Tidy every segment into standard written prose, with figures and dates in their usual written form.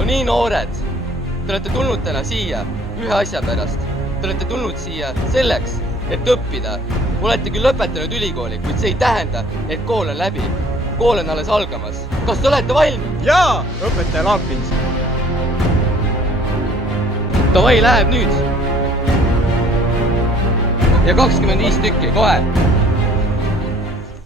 no nii noored. Te olete tulnud täna siia ühe asja pärast. Te olete tulnud siia selleks, et õppida. Olete küll lõpetanud ülikooli, kuid see ei tähenda, et kool on läbi. Kool on alles algamas. Kas te olete valmis? Jaa, õpetaja Laapins. Davai läheb nüüd. Ja 25 tükki, kohe.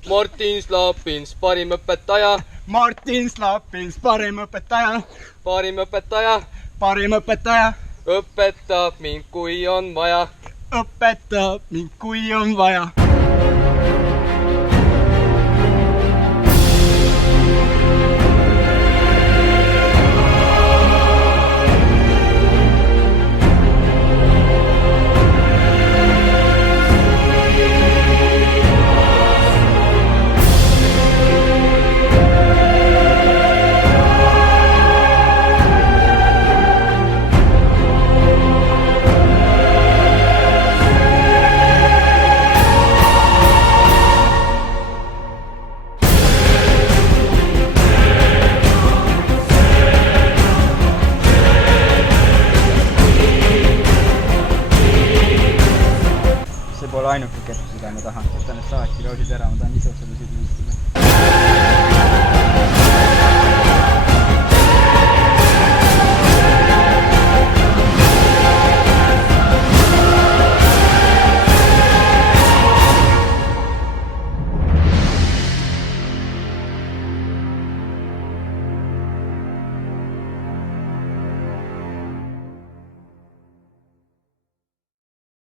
Martin Laapins, parim õpetaja. Martin Laapins, parim õpetaja. Parim õpetaja. Parim õpetaja. Õpetab mind, kui on vaja. Õpetab mind, kui on vaja. See pole ainuke kepp, mida ma tahan. Võtan need saati kausid ära, ma tahan ise selle siin istuda.